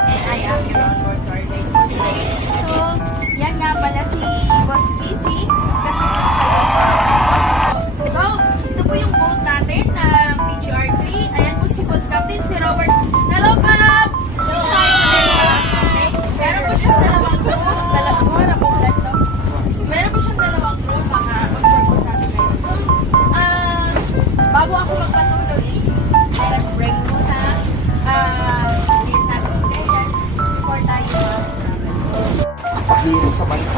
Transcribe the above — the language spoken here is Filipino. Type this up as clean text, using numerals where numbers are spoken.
And I am your onboard tour guide today. So, yan nga pala si Boss Busy. Kasi ito po yung boat natin na PGR3. Ayan po si Boat Captain, si Robert. Hello, Bob! Meron po siyang dalawang crew. Meron po siyang dalawang crew. Mag-work po sa atin ngayon. So, bago ako magpatuloy, let us break muna. Please natin guys before tayo travel. Hirap sa balik.